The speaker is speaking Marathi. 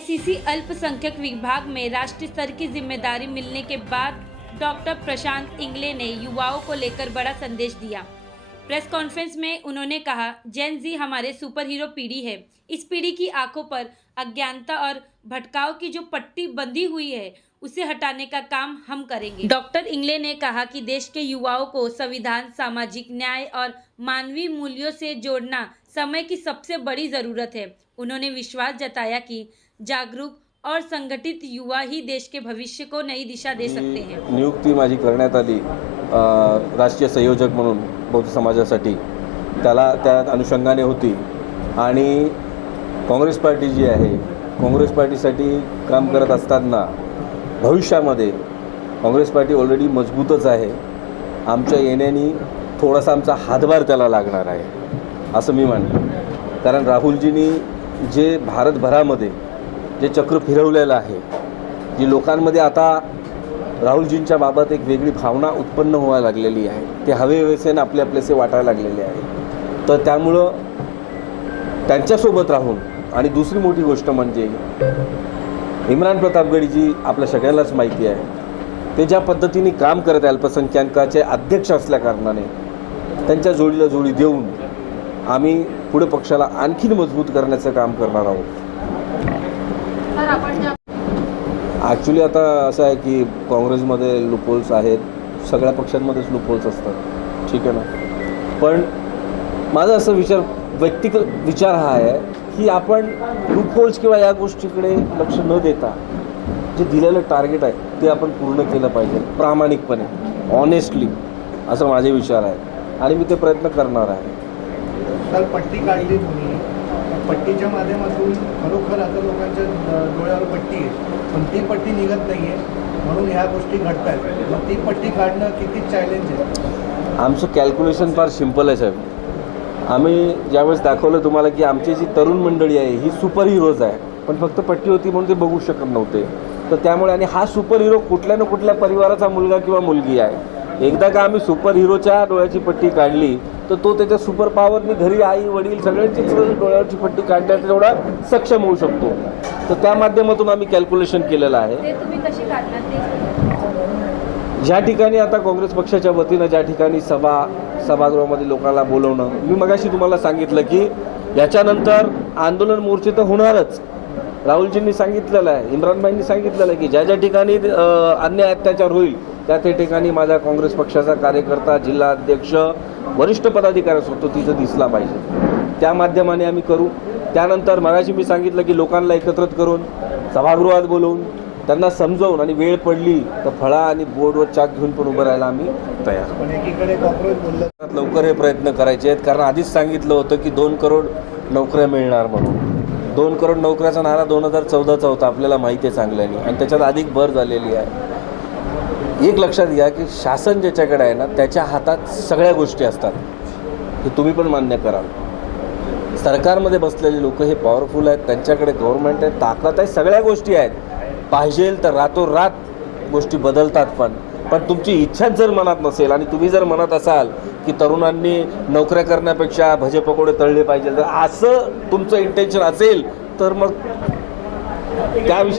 एआईसीसी अल्पसंख्यक विभाग में राष्ट्रीय स्तर की जिम्मेदारी मिलने के बाद डॉक्टर प्रशांत इंगले ने युवाओं को लेकर बड़ा संदेश दिया। प्रेस कॉन्फ्रेंस में उन्होंने कहा, जेन जी हमारे सुपर हीरो पीढ़ी है। इस पीढ़ी की आंखों पर अज्ञानता और भटकाव की जो पट्टी बंधी हुई है उसे हटाने का काम हम करेंगे। डॉक्टर इंगले ने कहा कि देश के युवाओं को संविधान, सामाजिक न्याय और मानवीय मूल्यों से जोड़ना समय की सबसे बड़ी जरूरत है। उन्होंने विश्वास जताया कि जागरूक और संगठित युवा ही देश के भविष्य को नई दिशा दे सकते हैं। नियुक्ती माझी करण्यात आली राष्ट्रीय संयोजक म्हणून बौद्ध समाजासाठी, त्याला त्या अनुषंगाने होती आणि काँग्रेस पार्टी जी आहे, काँग्रेस पार्टीसाठी काम करत असताना भविष्यामध्ये काँग्रेस पार्टी ऑलरेडी मजबूतच आहे। आमच्या येण्याने थोडासा आमचा हातभार त्याला लागणार आहे असं मी मानतो, कारण राहुलजींनी जे भारतभरामध्ये जे चक्र फिरवलेलं आहे, जी लोकांमध्ये आता राहुलजींच्या बाबत एक वेगळी भावना उत्पन्न व्हायला लागलेली आहे, ते हवेहवेसे आपले आपलेसे वाटायला लागलेले आहे। तर त्यामुळं त्यांच्यासोबत राहून, आणि दुसरी मोठी गोष्ट म्हणजे इम्रान प्रतापगडी जी आपल्या सगळ्यांनाच माहिती आहे, ते ज्या पद्धतीने काम करत आहे, अल्पसंख्याकाचे अध्यक्ष असल्या कारणाने त्यांच्या जोडीला जोडी देऊन आम्ही पुढे पक्षाला आणखीन मजबूत करण्याचं काम करणार आहोत। ॲक्च्युली आता असं आहे की काँग्रेसमध्ये लूपहोल्स आहेत, सगळ्या पक्षांमध्येच लूपहोल्स असतात, ठीक आहे ना। पण माझा असं व्यक्तिगत विचार हा आहे की आपण लूपहोल्स किंवा या गोष्टीकडे लक्ष न देता जे दिलेलं टार्गेट आहे ते आपण पूर्ण केलं पाहिजे, प्रामाणिकपणे, ऑनेस्टली, असं माझे विचार आहे आणि मी ते प्रयत्न करणार आहे। काल पट्टी काढली तुम्ही, पट्टीच्या माध्यमातून खरोखर आता लोकांच्या डोळ्यावर पट्टी आहे, पण ती पट्टी निघत नाही आहे, म्हणून ह्या गोष्टी घडत आहेत। मग ती पट्टी काढणं किती चॅलेंज आहे? आमचं कॅल्क्युलेशन फार सिम्पल आहे साहेब। आम्ही ज्यावेळेस दाखवलं तुम्हाला की आमची जी तरुण मंडळी आहे ही सुपर हिरोज आहे, पण फक्त पट्टी होती म्हणून ते बघू शकत नव्हते। तर त्यामुळे, आणि हा सुपर हिरो कुठल्या ना कुठल्या परिवाराचा मुलगा किंवा मुलगी आहे। एकदा का आम्ही सुपर हिरोच्या डोळ्याची पट्टी काढली तर तो त्याच्या सुपर पॉवरनी घरी आई वडील सगळ्यांचीच डोळ्याची पट्टी काढण्यात एवढा सक्षम होऊ शकतो। तर त्या माध्यमातून आम्ही कॅल्क्युलेशन केलेलं आहे। ज्या ठिकाणी आता काँग्रेस पक्षाच्या वतीनं ज्या ठिकाणी सभागृहामध्ये लोकांना बोलवणं, मी मगाशी तुम्हाला सांगितलं की याच्यानंतर आंदोलन मोर्चे तर होणारच। राहुलजींनी सांगितलेलं आहे, इम्रानभाईंनी सांगितलेलं आहे की ज्या ज्या ठिकाणी अन्याय अत्याचार होईल त्या ठिकाणी माझा काँग्रेस पक्षाचा कार्यकर्ता, जिल्हा अध्यक्ष, वरिष्ठ पदाधिकारी असतो तिथं दिसला पाहिजे, त्या माध्यमाने आम्ही करू। त्यानंतर मगाशी मी सांगितलं की लोकांना एकत्रित करून सभागृहात बोलवून त्यांना समजावून, आणि वेळ पडली तर फळा आणि बोर्डवर चाक घेऊन पण उभं राहायला आम्ही तयार। पण एकीकडे कॉर्पोरेट बोललं लवकर हे प्रयत्न करायचे आहेत, कारण आधीच सांगितलं होतं की 2 करोड नोकऱ्या मिळणार म्हणून। 2 करोड नोकऱ्याचा नारा 2014चा होता, आपल्याला माहिती आहे चांगल्याने, आणि त्याच्यात अधिक भर झालेली आहे। एक लक्षात घ्या की शासन ज्याच्याकडे आहे ना त्याच्या हातात सगळ्या गोष्टी असतात, हे तुम्ही पण मान्य कराल। सरकारमध्ये बसलेले लोक हे पॉवरफुल आहेत, त्यांच्याकडे गव्हर्नमेंट आहे, ताकद आहे, सगळ्या गोष्टी आहेत। पाहिजे तर रातोरात गोष्टी बदलतात, पण तुमची इच्छाच जर मनात नसेल आणि तुम्ही जर म्हणत असाल की तरुणांनी नोकऱ्या करण्यापेक्षा भजे पकोडे तळले पाहिजे, जर असं तुमचं इंटेन्शन असेल तर मग त्याविषयी